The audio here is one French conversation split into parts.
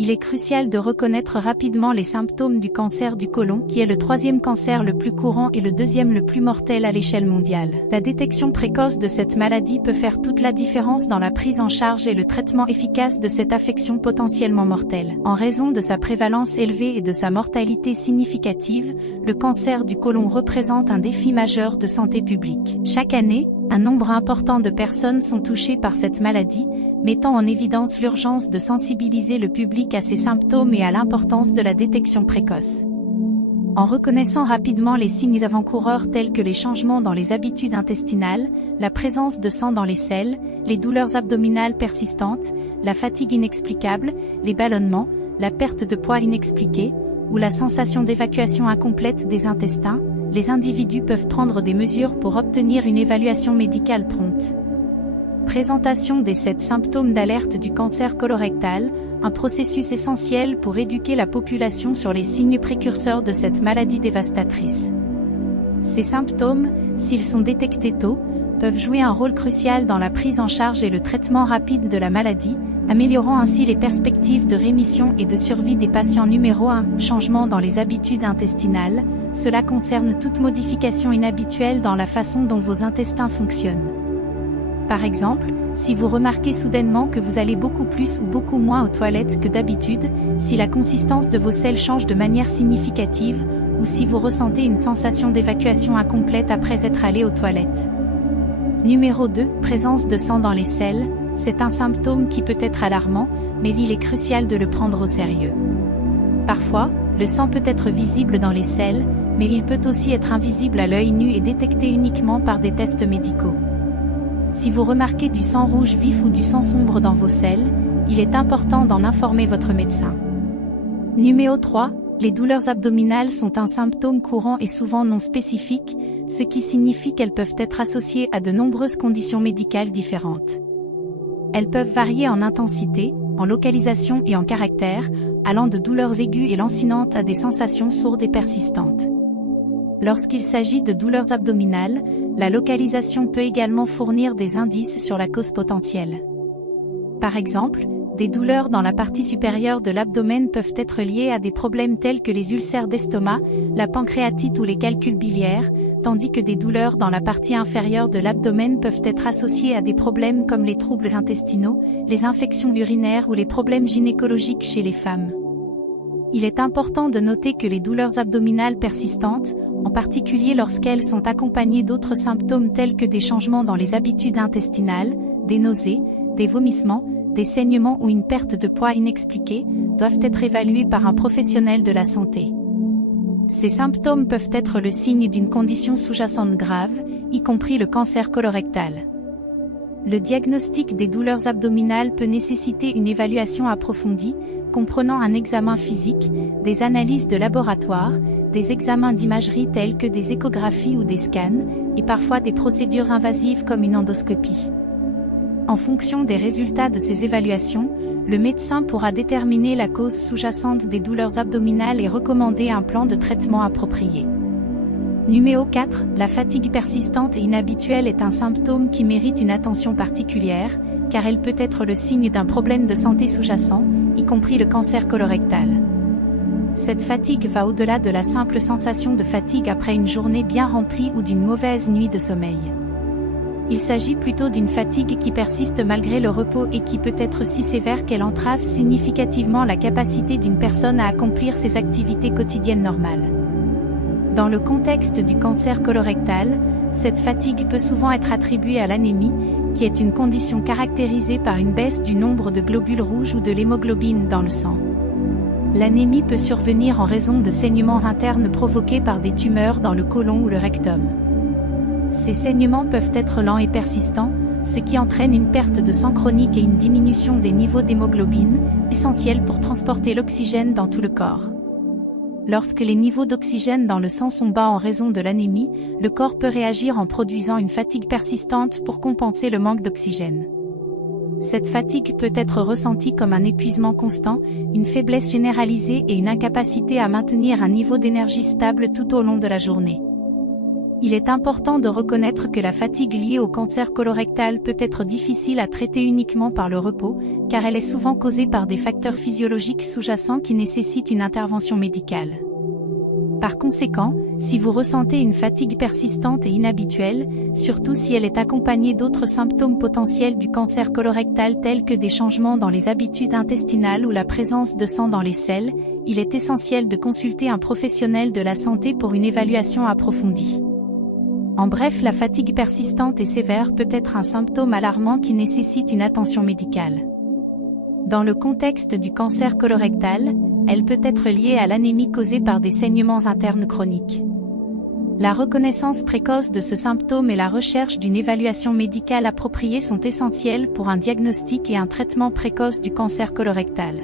Il est crucial de reconnaître rapidement les symptômes du cancer du côlon, qui est le troisième cancer le plus courant et le deuxième le plus mortel à l'échelle mondiale. La détection précoce de cette maladie peut faire toute la différence dans la prise en charge et le traitement efficace de cette affection potentiellement mortelle. En raison de sa prévalence élevée et de sa mortalité significative, le cancer du côlon représente un défi majeur de santé publique. Chaque année, un nombre important de personnes sont touchées par cette maladie, mettant en évidence l'urgence de sensibiliser le public à ses symptômes et à l'importance de la détection précoce. En reconnaissant rapidement les signes avant-coureurs tels que les changements dans les habitudes intestinales, la présence de sang dans les selles, les douleurs abdominales persistantes, la fatigue inexplicable, les ballonnements, la perte de poids inexpliquée, ou la sensation d'évacuation incomplète des intestins, les individus peuvent prendre des mesures pour obtenir une évaluation médicale prompte. Présentation des 7 symptômes d'alerte du cancer colorectal, un processus essentiel pour éduquer la population sur les signes précurseurs de cette maladie dévastatrice. Ces symptômes, s'ils sont détectés tôt, peuvent jouer un rôle crucial dans la prise en charge et le traitement rapide de la maladie, améliorant ainsi les perspectives de rémission et de survie des patients. Numéro 1. Changement dans les habitudes intestinales. Cela concerne toute modification inhabituelle dans la façon dont vos intestins fonctionnent. Par exemple, si vous remarquez soudainement que vous allez beaucoup plus ou beaucoup moins aux toilettes que d'habitude, si la consistance de vos selles change de manière significative, ou si vous ressentez une sensation d'évacuation incomplète après être allé aux toilettes. Numéro 2. Présence de sang dans les selles. C'est un symptôme qui peut être alarmant, mais il est crucial de le prendre au sérieux. Parfois, le sang peut être visible dans les selles, mais il peut aussi être invisible à l'œil nu et détecté uniquement par des tests médicaux. Si vous remarquez du sang rouge vif ou du sang sombre dans vos selles, il est important d'en informer votre médecin. Numéro 3. Les douleurs abdominales sont un symptôme courant et souvent non spécifique, ce qui signifie qu'elles peuvent être associées à de nombreuses conditions médicales différentes. Elles peuvent varier en intensité, en localisation et en caractère, allant de douleurs aiguës et lancinantes à des sensations sourdes et persistantes. Lorsqu'il s'agit de douleurs abdominales, la localisation peut également fournir des indices sur la cause potentielle. Par exemple, des douleurs dans la partie supérieure de l'abdomen peuvent être liées à des problèmes tels que les ulcères d'estomac, la pancréatite ou les calculs biliaires, tandis que des douleurs dans la partie inférieure de l'abdomen peuvent être associées à des problèmes comme les troubles intestinaux, les infections urinaires ou les problèmes gynécologiques chez les femmes. Il est important de noter que les douleurs abdominales persistantes, en particulier lorsqu'elles sont accompagnées d'autres symptômes tels que des changements dans les habitudes intestinales, des nausées, des vomissements, des saignements ou une perte de poids inexpliquée, doivent être évalués par un professionnel de la santé. Ces symptômes peuvent être le signe d'une condition sous-jacente grave, y compris le cancer colorectal. Le diagnostic des douleurs abdominales peut nécessiter une évaluation approfondie, comprenant un examen physique, des analyses de laboratoire, des examens d'imagerie tels que des échographies ou des scans, et parfois des procédures invasives comme une endoscopie. En fonction des résultats de ces évaluations, le médecin pourra déterminer la cause sous-jacente des douleurs abdominales et recommander un plan de traitement approprié. Numéro 4. La fatigue persistante et inhabituelle est un symptôme qui mérite une attention particulière, car elle peut être le signe d'un problème de santé sous-jacent, y compris le cancer colorectal. Cette fatigue va au-delà de la simple sensation de fatigue après une journée bien remplie ou d'une mauvaise nuit de sommeil. Il s'agit plutôt d'une fatigue qui persiste malgré le repos et qui peut être si sévère qu'elle entrave significativement la capacité d'une personne à accomplir ses activités quotidiennes normales. Dans le contexte du cancer colorectal, cette fatigue peut souvent être attribuée à l'anémie, qui est une condition caractérisée par une baisse du nombre de globules rouges ou de l'hémoglobine dans le sang. L'anémie peut survenir en raison de saignements internes provoqués par des tumeurs dans le côlon ou le rectum. Ces saignements peuvent être lents et persistants, ce qui entraîne une perte de sang chronique et une diminution des niveaux d'hémoglobine, essentiels pour transporter l'oxygène dans tout le corps. Lorsque les niveaux d'oxygène dans le sang sont bas en raison de l'anémie, le corps peut réagir en produisant une fatigue persistante pour compenser le manque d'oxygène. Cette fatigue peut être ressentie comme un épuisement constant, une faiblesse généralisée et une incapacité à maintenir un niveau d'énergie stable tout au long de la journée. Il est important de reconnaître que la fatigue liée au cancer colorectal peut être difficile à traiter uniquement par le repos, car elle est souvent causée par des facteurs physiologiques sous-jacents qui nécessitent une intervention médicale. Par conséquent, si vous ressentez une fatigue persistante et inhabituelle, surtout si elle est accompagnée d'autres symptômes potentiels du cancer colorectal tels que des changements dans les habitudes intestinales ou la présence de sang dans les selles, il est essentiel de consulter un professionnel de la santé pour une évaluation approfondie. En bref, la fatigue persistante et sévère peut être un symptôme alarmant qui nécessite une attention médicale. Dans le contexte du cancer colorectal, elle peut être liée à l'anémie causée par des saignements internes chroniques. La reconnaissance précoce de ce symptôme et la recherche d'une évaluation médicale appropriée sont essentielles pour un diagnostic et un traitement précoce du cancer colorectal.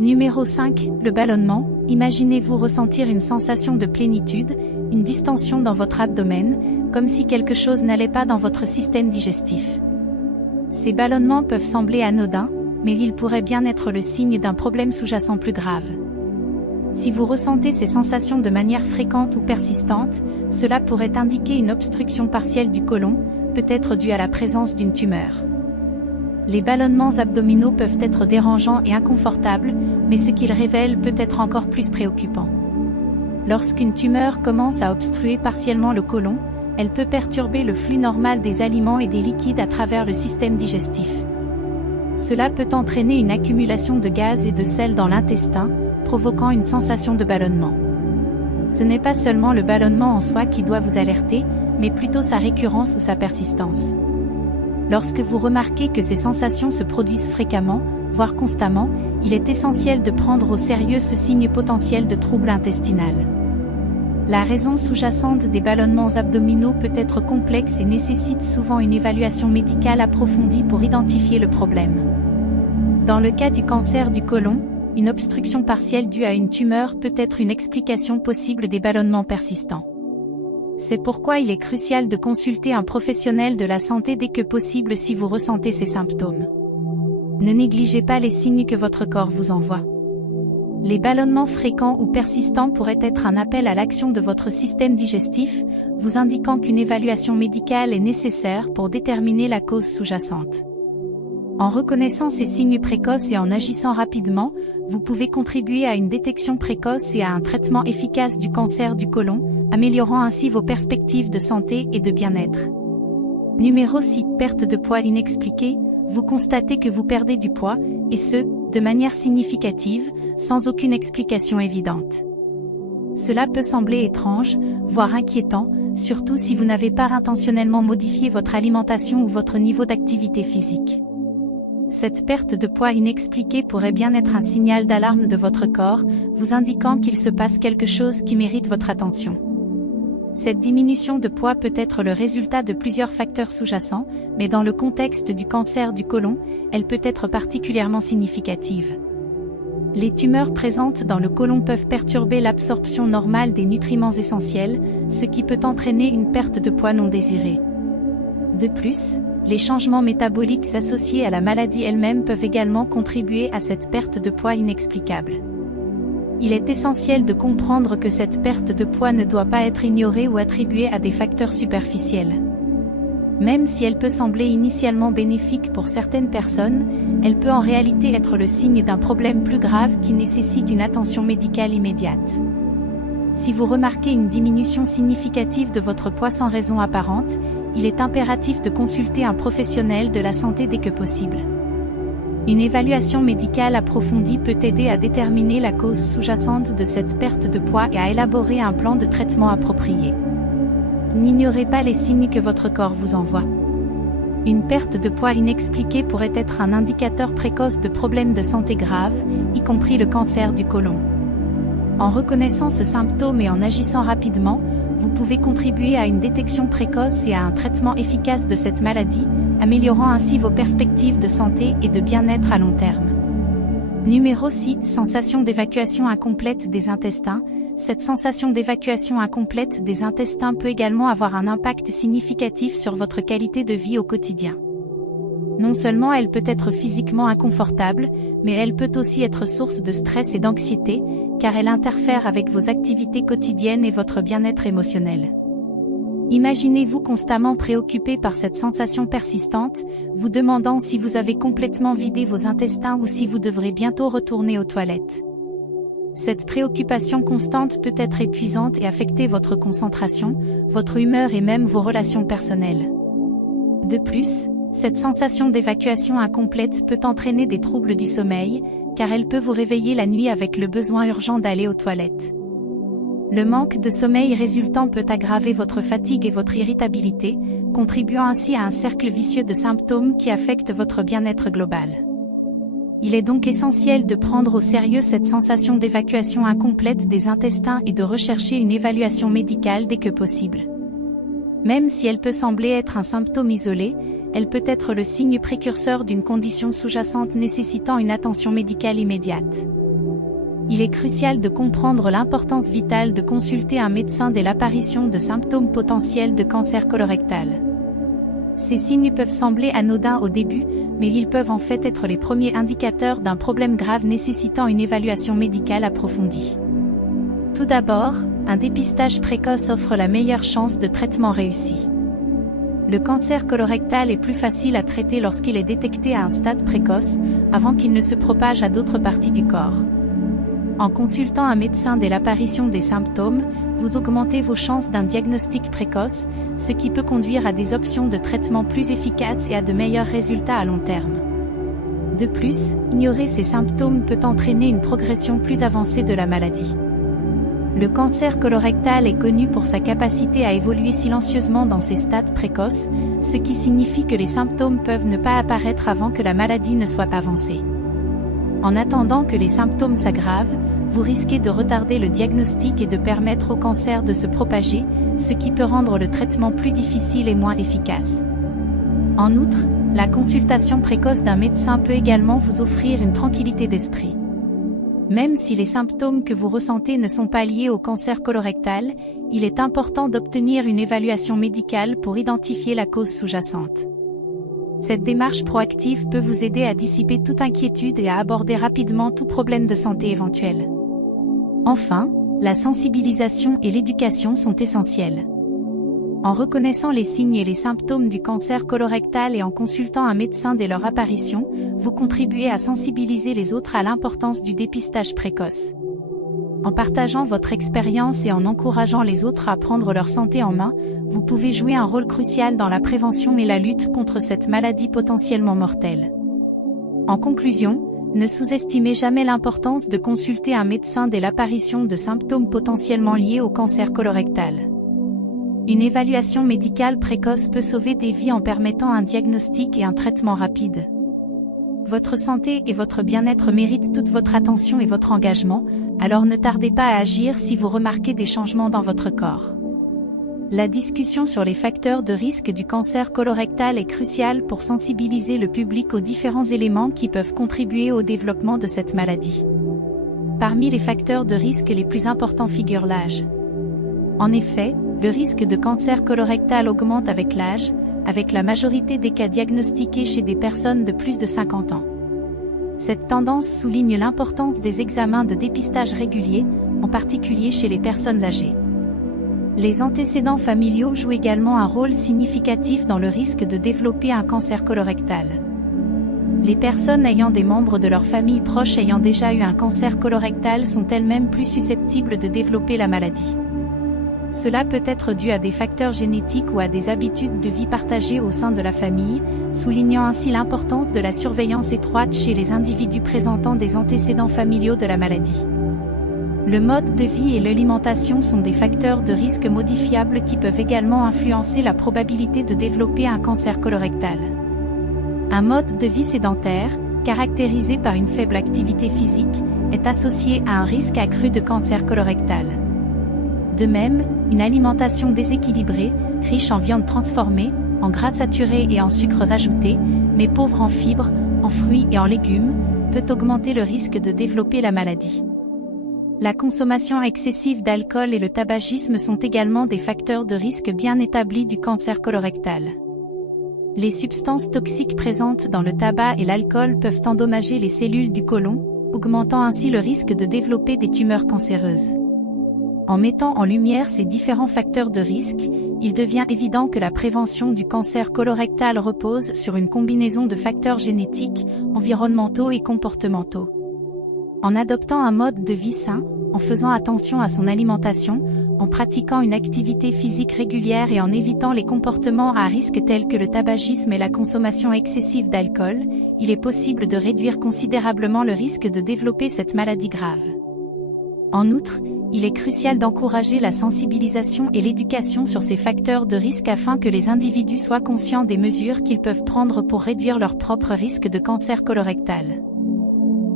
Numéro 5, le ballonnement. Imaginez-vous ressentir une sensation de plénitude, une distension dans votre abdomen, comme si quelque chose n'allait pas dans votre système digestif. Ces ballonnements peuvent sembler anodins, mais ils pourraient bien être le signe d'un problème sous-jacent plus grave. Si vous ressentez ces sensations de manière fréquente ou persistante, cela pourrait indiquer une obstruction partielle du côlon, peut-être due à la présence d'une tumeur. Les ballonnements abdominaux peuvent être dérangeants et inconfortables, mais ce qu'ils révèlent peut être encore plus préoccupant. Lorsqu'une tumeur commence à obstruer partiellement le côlon, elle peut perturber le flux normal des aliments et des liquides à travers le système digestif. Cela peut entraîner une accumulation de gaz et de sel dans l'intestin, provoquant une sensation de ballonnement. Ce n'est pas seulement le ballonnement en soi qui doit vous alerter, mais plutôt sa récurrence ou sa persistance. Lorsque vous remarquez que ces sensations se produisent fréquemment, voire constamment, il est essentiel de prendre au sérieux ce signe potentiel de trouble intestinal. La raison sous-jacente des ballonnements abdominaux peut être complexe et nécessite souvent une évaluation médicale approfondie pour identifier le problème. Dans le cas du cancer du côlon, une obstruction partielle due à une tumeur peut être une explication possible des ballonnements persistants. C'est pourquoi il est crucial de consulter un professionnel de la santé dès que possible si vous ressentez ces symptômes. Ne négligez pas les signes que votre corps vous envoie. Les ballonnements fréquents ou persistants pourraient être un appel à l'action de votre système digestif, vous indiquant qu'une évaluation médicale est nécessaire pour déterminer la cause sous-jacente. En reconnaissant ces signes précoces et en agissant rapidement, vous pouvez contribuer à une détection précoce et à un traitement efficace du cancer du côlon, améliorant ainsi vos perspectives de santé et de bien-être. Numéro 6, perte de poids inexpliquée. Vous constatez que vous perdez du poids, et ce, de manière significative, sans aucune explication évidente. Cela peut sembler étrange, voire inquiétant, surtout si vous n'avez pas intentionnellement modifié votre alimentation ou votre niveau d'activité physique. Cette perte de poids inexpliquée pourrait bien être un signal d'alarme de votre corps, vous indiquant qu'il se passe quelque chose qui mérite votre attention. Cette diminution de poids peut être le résultat de plusieurs facteurs sous-jacents, mais dans le contexte du cancer du côlon, elle peut être particulièrement significative. Les tumeurs présentes dans le côlon peuvent perturber l'absorption normale des nutriments essentiels, ce qui peut entraîner une perte de poids non désirée. De plus, les changements métaboliques associés à la maladie elle-même peuvent également contribuer à cette perte de poids inexplicable. Il est essentiel de comprendre que cette perte de poids ne doit pas être ignorée ou attribuée à des facteurs superficiels. Même si elle peut sembler initialement bénéfique pour certaines personnes, elle peut en réalité être le signe d'un problème plus grave qui nécessite une attention médicale immédiate. Si vous remarquez une diminution significative de votre poids sans raison apparente, il est impératif de consulter un professionnel de la santé dès que possible. Une évaluation médicale approfondie peut aider à déterminer la cause sous-jacente de cette perte de poids et à élaborer un plan de traitement approprié. N'ignorez pas les signes que votre corps vous envoie. Une perte de poids inexpliquée pourrait être un indicateur précoce de problèmes de santé graves, y compris le cancer du côlon. En reconnaissant ce symptôme et en agissant rapidement, vous pouvez contribuer à une détection précoce et à un traitement efficace de cette maladie, améliorant ainsi vos perspectives de santé et de bien-être à long terme. Numéro 6, sensation d'évacuation incomplète des intestins. Cette sensation d'évacuation incomplète des intestins peut également avoir un impact significatif sur votre qualité de vie au quotidien. Non seulement elle peut être physiquement inconfortable, mais elle peut aussi être source de stress et d'anxiété, car elle interfère avec vos activités quotidiennes et votre bien-être émotionnel. Imaginez-vous constamment préoccupé par cette sensation persistante, vous demandant si vous avez complètement vidé vos intestins ou si vous devrez bientôt retourner aux toilettes. Cette préoccupation constante peut être épuisante et affecter votre concentration, votre humeur et même vos relations personnelles. De plus, cette sensation d'évacuation incomplète peut entraîner des troubles du sommeil, car elle peut vous réveiller la nuit avec le besoin urgent d'aller aux toilettes. Le manque de sommeil résultant peut aggraver votre fatigue et votre irritabilité, contribuant ainsi à un cercle vicieux de symptômes qui affectent votre bien-être global. Il est donc essentiel de prendre au sérieux cette sensation d'évacuation incomplète des intestins et de rechercher une évaluation médicale dès que possible. Même si elle peut sembler être un symptôme isolé, elle peut être le signe précurseur d'une condition sous-jacente nécessitant une attention médicale immédiate. Il est crucial de comprendre l'importance vitale de consulter un médecin dès l'apparition de symptômes potentiels de cancer colorectal. Ces signes peuvent sembler anodins au début, mais ils peuvent en fait être les premiers indicateurs d'un problème grave nécessitant une évaluation médicale approfondie. Tout d'abord, un dépistage précoce offre la meilleure chance de traitement réussi. Le cancer colorectal est plus facile à traiter lorsqu'il est détecté à un stade précoce, avant qu'il ne se propage à d'autres parties du corps. En consultant un médecin dès l'apparition des symptômes, vous augmentez vos chances d'un diagnostic précoce, ce qui peut conduire à des options de traitement plus efficaces et à de meilleurs résultats à long terme. De plus, ignorer ces symptômes peut entraîner une progression plus avancée de la maladie. Le cancer colorectal est connu pour sa capacité à évoluer silencieusement dans ces stades précoces, ce qui signifie que les symptômes peuvent ne pas apparaître avant que la maladie ne soit avancée. En attendant que les symptômes s'aggravent, vous risquez de retarder le diagnostic et de permettre au cancer de se propager, ce qui peut rendre le traitement plus difficile et moins efficace. En outre, la consultation précoce d'un médecin peut également vous offrir une tranquillité d'esprit. Même si les symptômes que vous ressentez ne sont pas liés au cancer colorectal, il est important d'obtenir une évaluation médicale pour identifier la cause sous-jacente. Cette démarche proactive peut vous aider à dissiper toute inquiétude et à aborder rapidement tout problème de santé éventuel. Enfin, la sensibilisation et l'éducation sont essentielles. En reconnaissant les signes et les symptômes du cancer colorectal et en consultant un médecin dès leur apparition, vous contribuez à sensibiliser les autres à l'importance du dépistage précoce. En partageant votre expérience et en encourageant les autres à prendre leur santé en main, vous pouvez jouer un rôle crucial dans la prévention et la lutte contre cette maladie potentiellement mortelle. En conclusion, ne sous-estimez jamais l'importance de consulter un médecin dès l'apparition de symptômes potentiellement liés au cancer colorectal. Une évaluation médicale précoce peut sauver des vies en permettant un diagnostic et un traitement rapide. Votre santé et votre bien-être méritent toute votre attention et votre engagement, alors ne tardez pas à agir si vous remarquez des changements dans votre corps. La discussion sur les facteurs de risque du cancer colorectal est cruciale pour sensibiliser le public aux différents éléments qui peuvent contribuer au développement de cette maladie. Parmi les facteurs de risque les plus importants figure l'âge. En effet, le risque de cancer colorectal augmente avec l'âge, avec la majorité des cas diagnostiqués chez des personnes de plus de 50 ans. Cette tendance souligne l'importance des examens de dépistage réguliers, en particulier chez les personnes âgées. Les antécédents familiaux jouent également un rôle significatif dans le risque de développer un cancer colorectal. Les personnes ayant des membres de leur famille proche ayant déjà eu un cancer colorectal sont elles-mêmes plus susceptibles de développer la maladie. Cela peut être dû à des facteurs génétiques ou à des habitudes de vie partagées au sein de la famille, soulignant ainsi l'importance de la surveillance étroite chez les individus présentant des antécédents familiaux de la maladie. Le mode de vie et l'alimentation sont des facteurs de risque modifiables qui peuvent également influencer la probabilité de développer un cancer colorectal. Un mode de vie sédentaire, caractérisé par une faible activité physique, est associé à un risque accru de cancer colorectal. De même, une alimentation déséquilibrée, riche en viande transformée, en gras saturés et en sucres ajoutés, mais pauvre en fibres, en fruits et en légumes, peut augmenter le risque de développer la maladie. La consommation excessive d'alcool et le tabagisme sont également des facteurs de risque bien établis du cancer colorectal. Les substances toxiques présentes dans le tabac et l'alcool peuvent endommager les cellules du côlon, augmentant ainsi le risque de développer des tumeurs cancéreuses. En mettant en lumière ces différents facteurs de risque, il devient évident que la prévention du cancer colorectal repose sur une combinaison de facteurs génétiques, environnementaux et comportementaux. En adoptant un mode de vie sain, en faisant attention à son alimentation, en pratiquant une activité physique régulière et en évitant les comportements à risque tels que le tabagisme et la consommation excessive d'alcool, il est possible de réduire considérablement le risque de développer cette maladie grave. En outre, il est crucial d'encourager la sensibilisation et l'éducation sur ces facteurs de risque afin que les individus soient conscients des mesures qu'ils peuvent prendre pour réduire leur propre risque de cancer colorectal.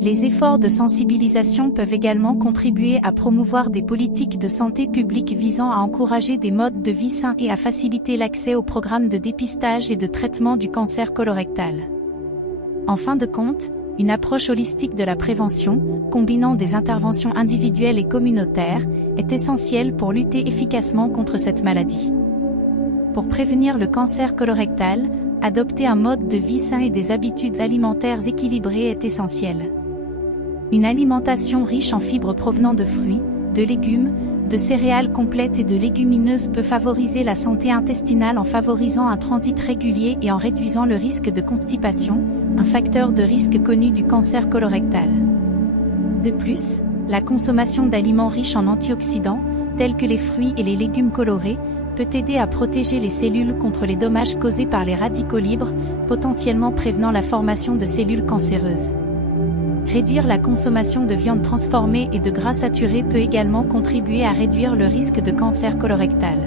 Les efforts de sensibilisation peuvent également contribuer à promouvoir des politiques de santé publique visant à encourager des modes de vie sains et à faciliter l'accès aux programmes de dépistage et de traitement du cancer colorectal. En fin de compte, une approche holistique de la prévention, combinant des interventions individuelles et communautaires, est essentielle pour lutter efficacement contre cette maladie. Pour prévenir le cancer colorectal, adopter un mode de vie sain et des habitudes alimentaires équilibrées est essentiel. Une alimentation riche en fibres provenant de fruits, de légumes, de céréales complètes et de légumineuses peut favoriser la santé intestinale en favorisant un transit régulier et en réduisant le risque de constipation, un facteur de risque connu du cancer colorectal. De plus, la consommation d'aliments riches en antioxydants, tels que les fruits et les légumes colorés, peut aider à protéger les cellules contre les dommages causés par les radicaux libres, potentiellement prévenant la formation de cellules cancéreuses. Réduire la consommation de viande transformée et de gras saturés peut également contribuer à réduire le risque de cancer colorectal.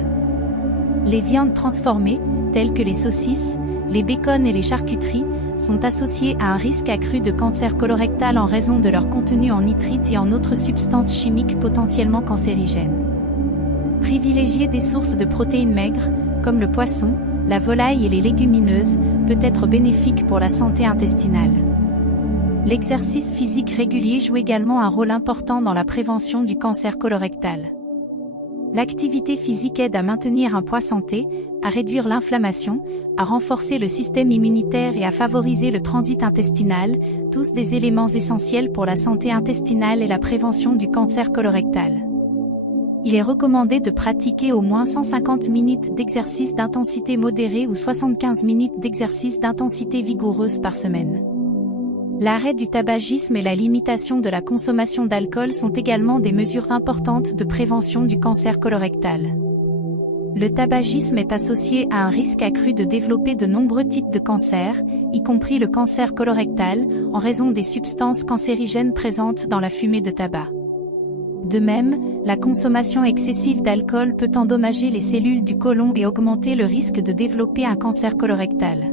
Les viandes transformées, telles que les saucisses, les bacons et les charcuteries, sont associées à un risque accru de cancer colorectal en raison de leur contenu en nitrites et en autres substances chimiques potentiellement cancérigènes. Privilégier des sources de protéines maigres, comme le poisson, la volaille et les légumineuses, peut être bénéfique pour la santé intestinale. L'exercice physique régulier joue également un rôle important dans la prévention du cancer colorectal. L'activité physique aide à maintenir un poids santé, à réduire l'inflammation, à renforcer le système immunitaire et à favoriser le transit intestinal, tous des éléments essentiels pour la santé intestinale et la prévention du cancer colorectal. Il est recommandé de pratiquer au moins 150 minutes d'exercice d'intensité modérée ou 75 minutes d'exercice d'intensité vigoureuse par semaine. L'arrêt du tabagisme et la limitation de la consommation d'alcool sont également des mesures importantes de prévention du cancer colorectal. Le tabagisme est associé à un risque accru de développer de nombreux types de cancers, y compris le cancer colorectal, en raison des substances cancérigènes présentes dans la fumée de tabac. De même, la consommation excessive d'alcool peut endommager les cellules du côlon et augmenter le risque de développer un cancer colorectal.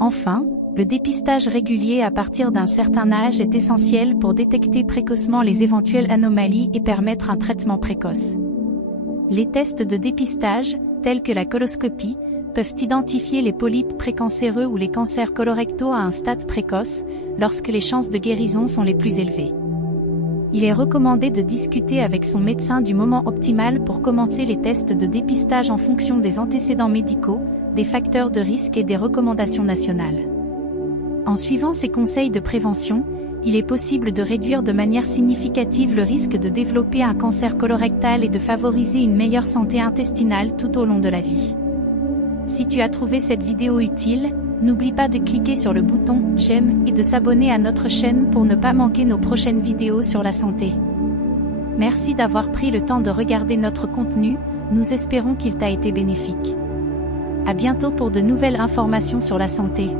Enfin, le dépistage régulier à partir d'un certain âge est essentiel pour détecter précocement les éventuelles anomalies et permettre un traitement précoce. Les tests de dépistage, tels que la coloscopie, peuvent identifier les polypes précancéreux ou les cancers colorectaux à un stade précoce, lorsque les chances de guérison sont les plus élevées. Il est recommandé de discuter avec son médecin du moment optimal pour commencer les tests de dépistage en fonction des antécédents médicaux, des facteurs de risque et des recommandations nationales. En suivant ces conseils de prévention, il est possible de réduire de manière significative le risque de développer un cancer colorectal et de favoriser une meilleure santé intestinale tout au long de la vie. Si tu as trouvé cette vidéo utile, n'oublie pas de cliquer sur le bouton « J'aime » et de s'abonner à notre chaîne pour ne pas manquer nos prochaines vidéos sur la santé. Merci d'avoir pris le temps de regarder notre contenu, nous espérons qu'il t'a été bénéfique. À bientôt pour de nouvelles informations sur la santé.